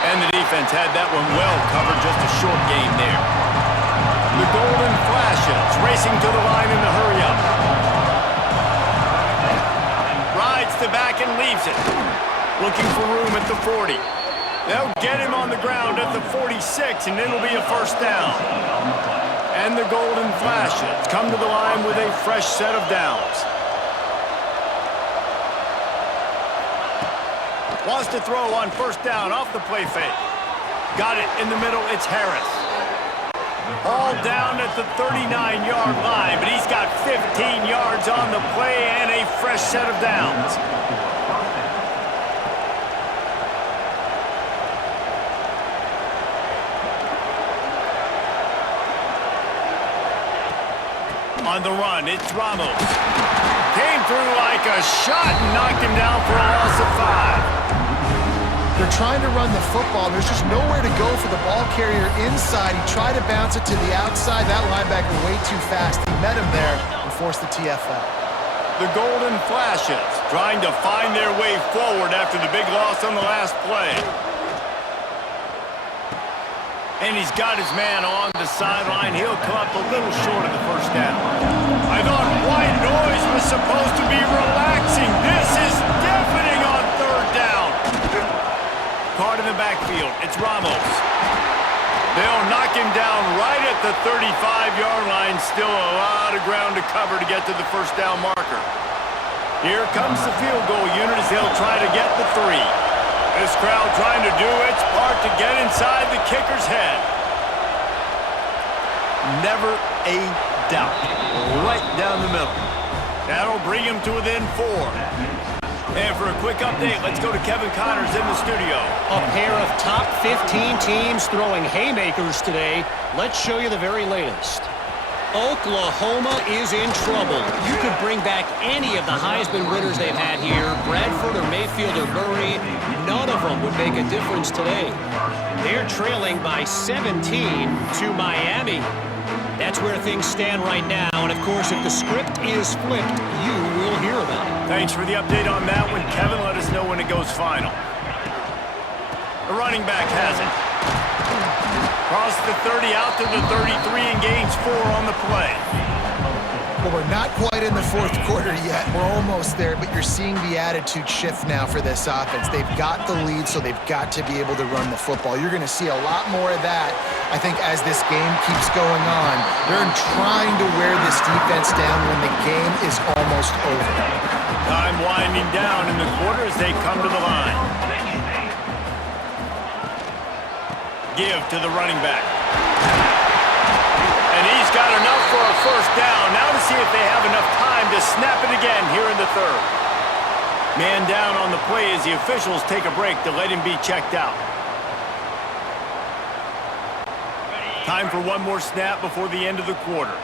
And the defense had that one well covered, just a short game there. The Golden Flashes racing to the line in the hurry-up. Rides the back and leaves it. Looking for room at the 40. They'll get him on the ground at the 46, and it'll be a first down. And the Golden Flashes come to the line with a fresh set of downs. Wants to throw on first down off the play fake. Got it in the middle. It's Harris. All down at the 39-yard line, but he's got 15 yards on the play and a fresh set of downs. On the run, it's Ramos. Came through like a shot and knocked him down for a loss of 5. They're trying to run the football. There's just nowhere to go for the ball carrier inside. He tried to bounce it to the outside. That linebacker way too fast. He met him there and forced the TFL. The Golden Flashes trying to find their way forward after the big loss on the last play. And he's got his man on the sideline. He'll come up a little short of the first down. I thought white noise was supposed to be relaxing. This is deafening on third down. Caught in the backfield. It's Ramos. They'll knock him down right at the 35-yard line. Still a lot of ground to cover to get to the first down marker. Here comes the field goal unit as they'll try to get the 3. This crowd trying to do its part to get inside the kicker's head. Never a doubt. Right down the middle. That'll bring him to within 4. And for a quick update, let's go to Kevin Connors in the studio. A pair of top 15 teams throwing haymakers today. Let's show you the very latest. Oklahoma is in trouble. You could bring back any of the Heisman winners they've had here, Bradford or Mayfield or Murray. None of them would make a difference today. They're trailing by 17 to Miami. That's where things stand right now. And, of course, if the script is flipped, you will you'll hear about it. Thanks for the update on that one, Kevin. Let us know when it goes final. The running back has it. Across the 30, out to the 33, and gains 4 on the play. Well, we're not quite in the fourth quarter yet. We're almost there, but you're seeing the attitude shift now for this offense. They've got the lead, so they've got to be able to run the football. You're going to see a lot more of that, I think, as this game keeps going on. They're trying to wear this defense down when the game is almost over. Time winding down in the quarter as they come to the line. Give to the running back. And he's got enough for a first down. Now to see if they have enough time to snap it again here in the third. Man down on the play as the officials take a break to let him be checked out. Time for one more snap before the end of the quarter.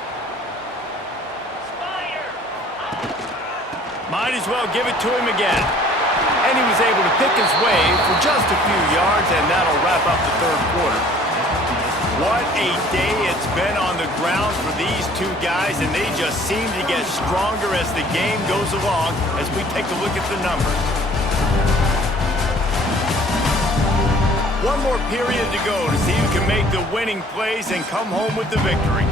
Might as well give it to him again. And he was able to pick his way for just a few yards, and that'll wrap up the third quarter. What a day it's been on the ground for these two guys, and they just seem to get stronger as the game goes along as we take a look at the numbers. One more period to go to see who can make the winning plays and come home with the victory.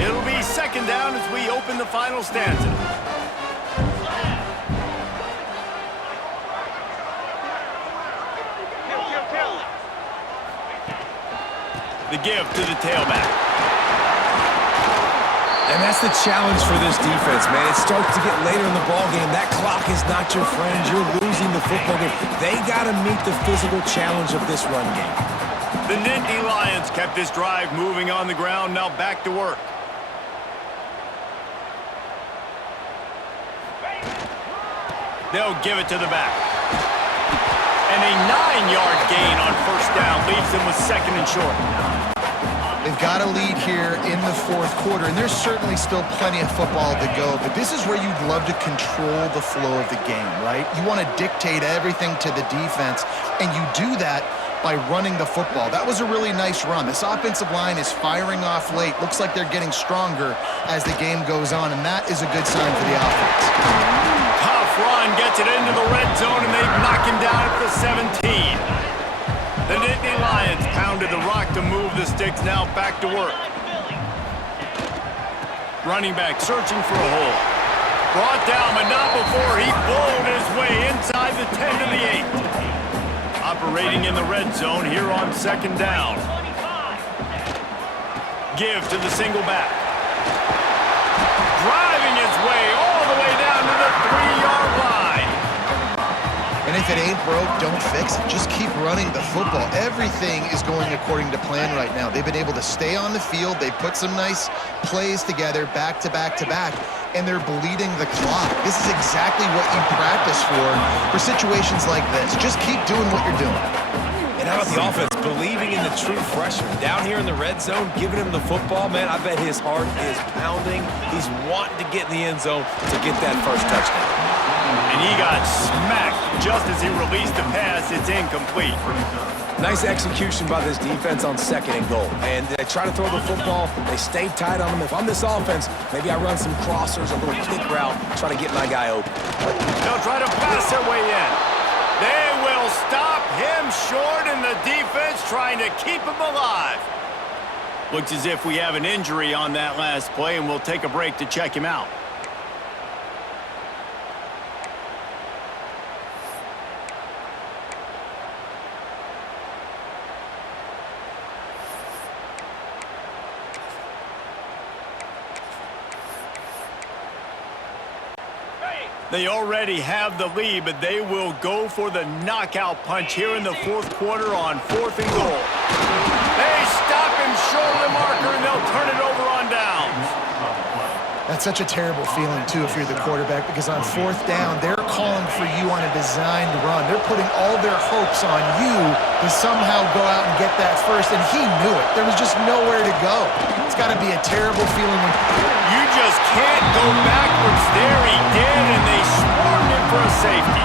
It'll be second down as we open the final stanza. The give to the tailback. And that's the challenge for this defense, man. It starts to get later in the ballgame. That clock is not your friend. You're losing the football game. They got to meet the physical challenge of this run game. The Nittany Lions kept this drive moving on the ground. Now back to work. They'll give it to the back. And a 9-yard gain on first down leaves them with second and short. They've got a lead here in the fourth quarter, and there's certainly still plenty of football to go, but this is where you'd love to control the flow of the game, right? You want to dictate everything to the defense, and you do that by running the football. That was a really nice run. This offensive line is firing off late. Looks like they're getting stronger as the game goes on, and that is a good sign for the offense. Tough run gets it into the red zone, and they knock him down at the 17. The Nittany Lions pounded the rock to move the sticks, now back to work. Running back searching for a hole. Brought down, but not before he bowled his way inside the 10 to the 8. Operating in the red zone here on second down. Give to the single back. Driving his way all the way down to the 3-yard line. And if it ain't broke, don't fix it. Just keep running the football. Everything is going according to plan right now. They've been able to stay on the field. They put some nice plays together back to back to back, and they're bleeding the clock. This is exactly what you practice for situations like this. Just keep doing what you're doing. And how about the offense believing in the true freshman? Down here in the red zone, giving him the football, man, I bet his heart is pounding. He's wanting to get in the end zone to get that first touchdown. And he got smacked just as he released the pass. It's incomplete. Nice execution by this defense on second and goal. And they try to throw the football. They stay tight on him. If I'm this offense, maybe I run some crossers, a little kick route, try to get my guy open. They'll try to pass their way in. They will stop him short, and the defense trying to keep him alive. Looks as if we have an injury on that last play, and we'll take a break to check him out. They already have the lead, but they will go for the knockout punch here in the fourth quarter on 4th and goal. They stop him short of the marker, and they'll turn it over on downs. That's such a terrible feeling, too, if you're the quarterback, because on 4th down, they're calling for you on a designed run. They're putting all their hopes on you to somehow go out and get that first, and he knew it. There was just nowhere to go. It's got to be a terrible feeling when you just can't go backwards. There he did, and they swarmed him for a safety.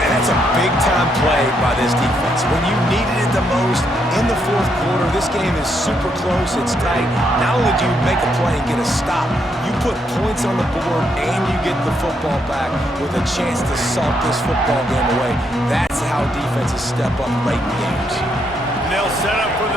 And that's That's a big-time play by this defense. When you needed it the most in the fourth quarter, this game is super close, it's tight. Not only do you make a play and get a stop, you put points on the board and you get the football back with a chance to salt this football game away. That's how defenses step up late in games. They'll set up for the